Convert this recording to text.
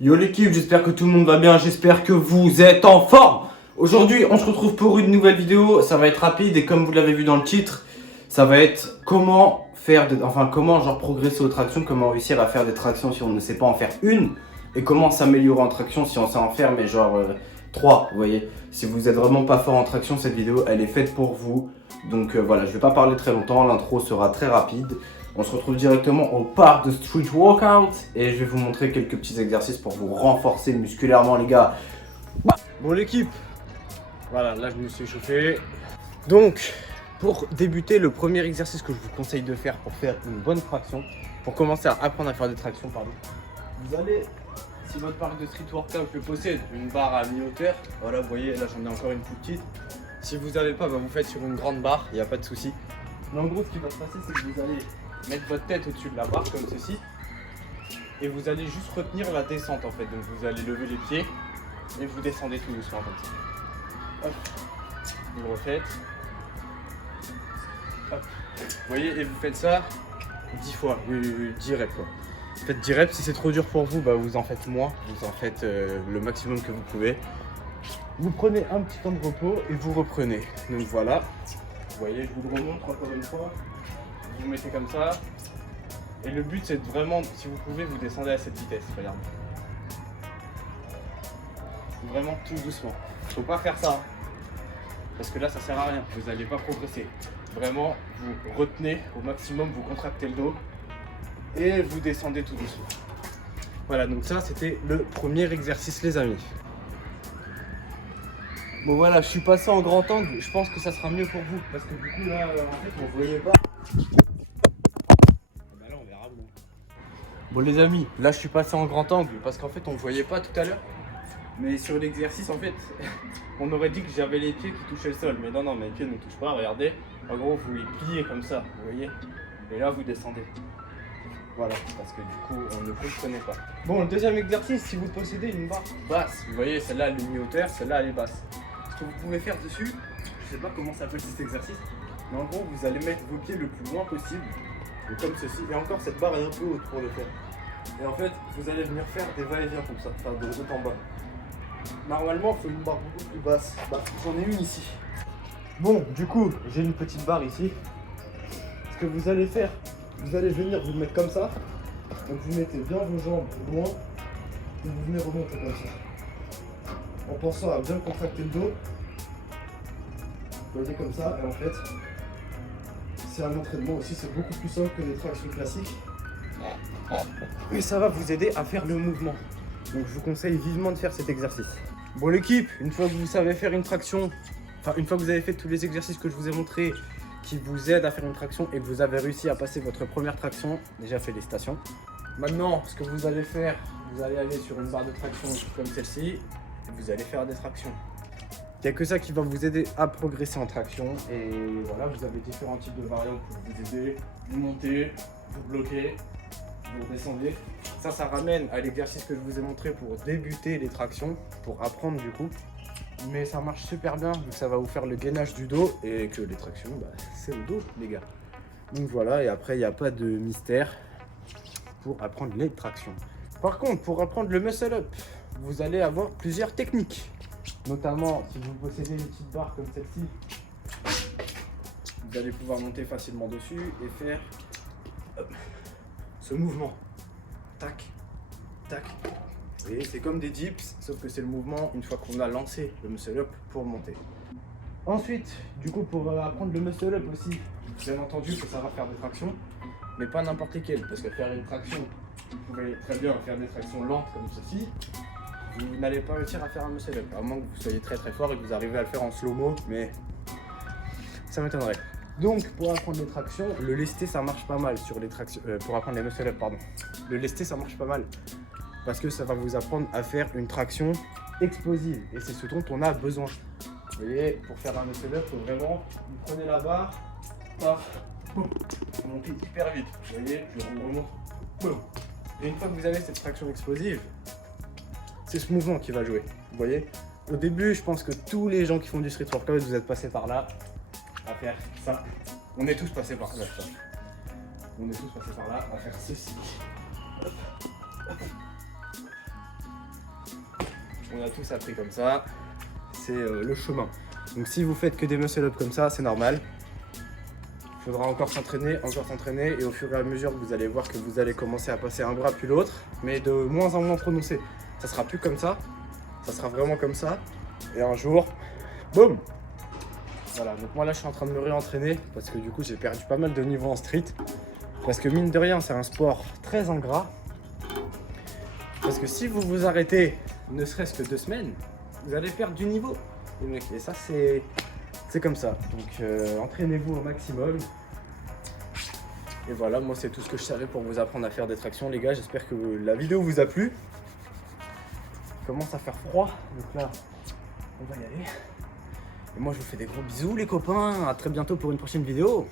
Yo l'équipe, j'espère que tout le monde va bien, j'espère que vous êtes en forme. Aujourd'hui, on se retrouve pour une nouvelle vidéo, ça va être rapide et comme vous l'avez vu dans le titre, ça va être comment comment genre progresser aux tractions, comment réussir à faire des tractions si on ne sait pas en faire une et comment s'améliorer en traction si on sait en faire mais genre 3, vous voyez. Si vous êtes vraiment pas fort en traction, cette vidéo elle est faite pour vous. Donc voilà, je vais pas parler très longtemps, l'intro sera très rapide. On se retrouve directement au parc de street workout et je vais vous montrer quelques petits exercices pour vous renforcer musculairement les gars. Bon l'équipe, voilà, là je me suis échauffé. Donc pour débuter, le premier exercice que je vous conseille de faire pour faire une bonne traction, pour commencer à apprendre à faire des tractions, pardon. Vous allez, si votre parc de street workout le possède, une barre à mi-hauteur. Voilà, vous voyez, là j'en ai encore une plus petite. Si vous n'avez pas, vous faites sur une grande barre, il n'y a pas de souci. Mais en gros, ce qui va se passer, c'est que vous allez mettre votre tête au-dessus de la barre comme ceci et vous allez juste retenir la descente en fait. Donc vous allez lever les pieds et vous descendez tout doucement comme ça. Hop. Vous refaites. Hop. Vous voyez, et vous faites ça 10 fois, 10 reps quoi. Faites 10 reps, si c'est trop dur pour vous, bah vous en faites moins, vous en faites le maximum que vous pouvez. Vous prenez un petit temps de repos et vous reprenez. Donc voilà, vous voyez, je vous le remontre encore une fois. Vous mettez comme ça. Et le but c'est de vraiment, si vous pouvez, vous descendez à cette vitesse, regarde. Vraiment tout doucement. Faut pas faire ça. Parce que là ça sert à rien, vous n'allez pas progresser. Vraiment, vous retenez au maximum, vous contractez le dos. Et vous descendez tout doucement. Voilà, donc ça c'était le premier exercice les amis. Bon voilà, je suis passé en grand angle, je pense que ça sera mieux pour vous. Parce que du coup là, en fait, on ne voyait pas. Bon les amis, là je suis passé en grand angle parce qu'en fait on ne voyait pas tout à l'heure. Mais sur l'exercice en fait, on aurait dit que j'avais les pieds qui touchaient le sol. Mais non, mes pieds ne touchent pas, regardez. En gros vous les pliez comme ça, vous voyez. Et là vous descendez. Voilà, parce que du coup on ne comprenait pas. Bon, le deuxième exercice, si vous possédez une barre basse, vous voyez celle-là elle est mi-hauteur, celle-là elle est basse. Ce que vous pouvez faire dessus, je sais pas comment s'appelle cet exercice, mais en gros vous allez mettre vos pieds le plus loin possible. Et comme ceci, et encore cette barre est un peu haute pour le faire. Et en fait, vous allez venir faire des va-et-vient comme ça, enfin de haut en bas. Normalement, il faut une barre beaucoup plus basse. Bah, j'en ai une ici. Bon, du coup, j'ai une petite barre ici. Ce que vous allez faire, vous allez venir vous mettre comme ça. Donc vous mettez bien vos jambes loin. Et vous venez remonter comme ça. En pensant à bien contracter le dos. Vous voyez comme ça, et en fait, c'est un entraînement aussi, c'est beaucoup plus simple que les tractions classiques. Mais ça va vous aider à faire le mouvement. Donc je vous conseille vivement de faire cet exercice. Bon l'équipe, une fois que vous savez faire une traction, enfin une fois que vous avez fait tous les exercices que je vous ai montrés qui vous aident à faire une traction et que vous avez réussi à passer votre première traction, déjà félicitations. Maintenant, ce que vous allez faire, vous allez aller sur une barre de traction comme celle-ci et vous allez faire des tractions. Il n'y a que ça qui va vous aider à progresser en traction et voilà, vous avez différents types de variantes pour vous aider, vous montez, vous bloquez, vous redescendez. Ça ramène à l'exercice que je vous ai montré pour débuter les tractions, pour apprendre du coup. Mais ça marche super bien, donc ça va vous faire le gainage du dos et que les tractions, c'est le dos les gars. Donc voilà, et après il n'y a pas de mystère pour apprendre les tractions. Par contre, pour apprendre le muscle up, vous allez avoir plusieurs techniques. Notamment, si vous possédez une petite barre comme celle-ci, vous allez pouvoir monter facilement dessus et faire ce mouvement. Tac, tac. Vous voyez, c'est comme des dips, sauf que c'est le mouvement une fois qu'on a lancé le muscle up pour monter. Ensuite, du coup, pour apprendre le muscle up aussi, bien entendu, il faut savoir faire des tractions, mais pas n'importe lesquelles, parce que faire une traction, vous pouvez très bien faire des tractions lentes comme ceci. Vous n'allez pas réussir à faire un muscle up, à moins que vous soyez très très fort et que vous arrivez à le faire en slow-mo, mais ça m'étonnerait. Donc pour apprendre les tractions, le lesté ça marche pas mal sur les tractions, pour apprendre les muscle up pardon. Le lesté ça marche pas mal parce que ça va vous apprendre à faire une traction explosive et c'est ce dont on a besoin. Vous voyez, pour faire un muscle up, faut vraiment, vous prenez la barre, paf, boum, vous montez hyper vite. Vous voyez, je vous remonte, boum. Et une fois que vous avez cette traction explosive, c'est ce mouvement qui va jouer. Vous voyez, au début, je pense que tous les gens qui font du street workout, vous êtes passés par là à faire ça. On est tous passés par là. On est tous passés par là à faire ceci. Hop, hop. on a tous appris comme ça. C'est le chemin. Donc si vous faites que des muscle-up comme ça, c'est normal. Il faudra encore s'entraîner, et au fur et à mesure, vous allez voir que vous allez commencer à passer un bras puis l'autre, mais de moins en moins prononcé. Ça sera plus comme ça, ça sera vraiment comme ça. Et un jour, boum! Voilà, donc moi là je suis en train de me réentraîner parce que du coup j'ai perdu pas mal de niveau en street. Parce que mine de rien, c'est un sport très ingrat. Parce que si vous vous arrêtez ne serait-ce que 2 semaines, vous allez perdre du niveau, les mecs. Et ça c'est comme ça. Donc entraînez-vous au maximum. Et voilà, moi c'est tout ce que je savais pour vous apprendre à faire des tractions, les gars. J'espère que la vidéo vous a plu. Il commence à faire froid, donc là, on va y aller. Et moi je vous fais des gros bisous les copains. À très bientôt pour une prochaine vidéo.